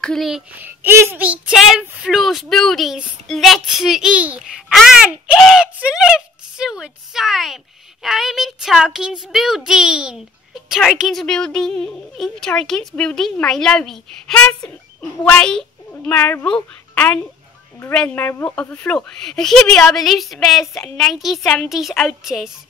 Berkeley is the 10th floor building's letter E, and it's lift suicide. I'm in Tarkin's building. In Tarkin's building, my lobby has white marble and red marble on the floor. Here we are, believes best 1970s outfits.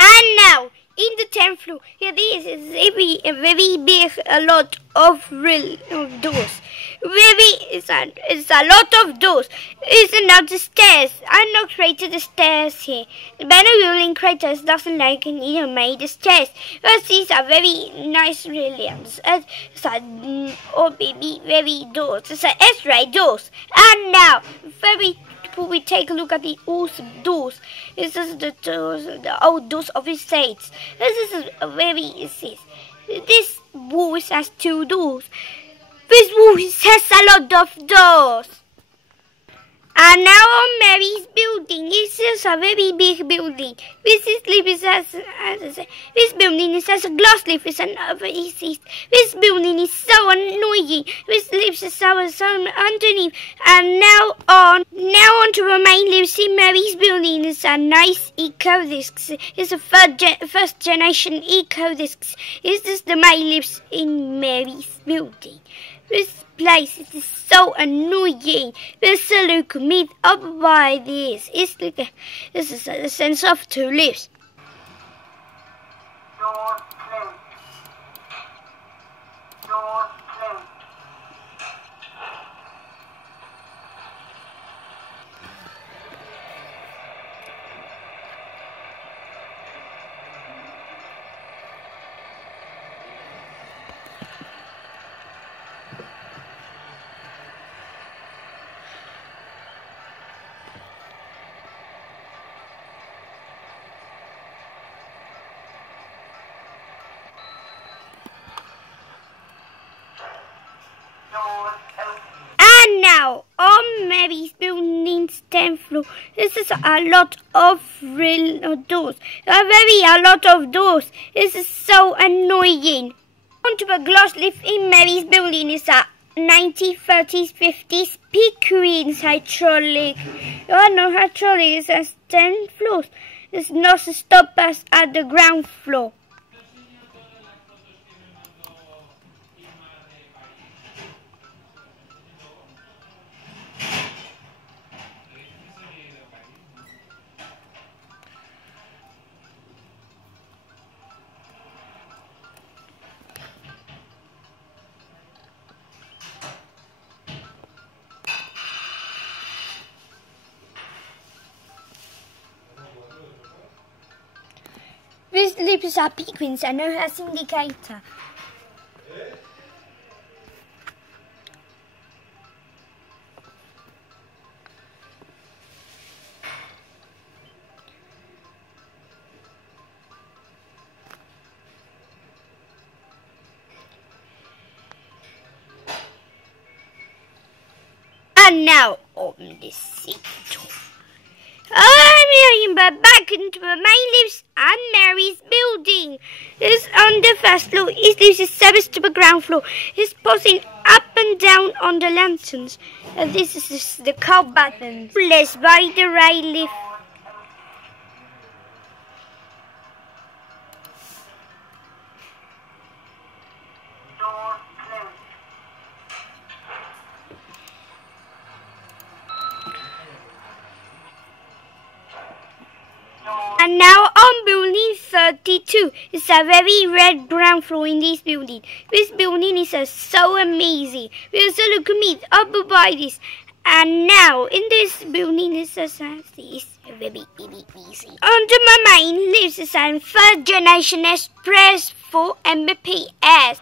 And now, in the 10th floor, here is a very big, a lot of doors. It's a lot of doors. It's not the stairs. I'm not created the stairs here. The banner ruling creators doesn't like and even made the stairs. But these are very nice reliance. It's a baby, very doors. It's a S-ray doors. And now, we take a look at the old doors. This is the doors, the old doors of the states. This is a very this wall has 2 doors. This wall has a lot of doors. And now on Mary's building. This is a very big building. This building has a glass leaf. This building is so annoying. This leaf is so underneath. And now on to the main leaves in Mary's building. It's a nice eco discs. It's a first generation eco discs. This is the main leaves in Mary's building. This place is so annoying. There's a look made up by this. This is a sense of 2 leaves. Doors closed. Doors closed. And now, on Mary's building's 10th floor, this is a lot of doors. A lot of doors. This is so annoying. Onto a glass leaf in Mary's building is a 1930s, 50s Pickering hydraulic. No hydraulic. It has 10 floors. It's not to stop us at the ground floor. This leaf is a Pickering and no has indicator. And now on the seat. I'm back into the main leaves and Mary's building. This on the first floor. This is service to the ground floor. It's posing up and down on the lanterns. This is the call button. Placed by the right leaf. Doors closed. And now on building 32, it's a very red brown floor in this building. This building is so amazing. There's a look meet up by this. And now in this building is very easy. Under my main lives is a 3rd generation Express 4 Mbps.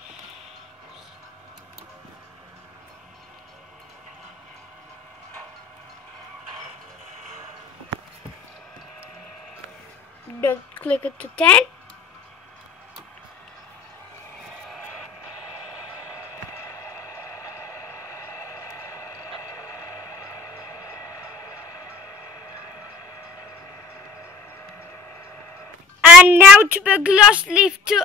Don't click it to 10. And now tuberculosis lift to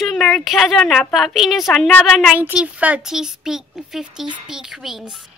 Mercadona. Happiness another 90, 30 50 speed queens.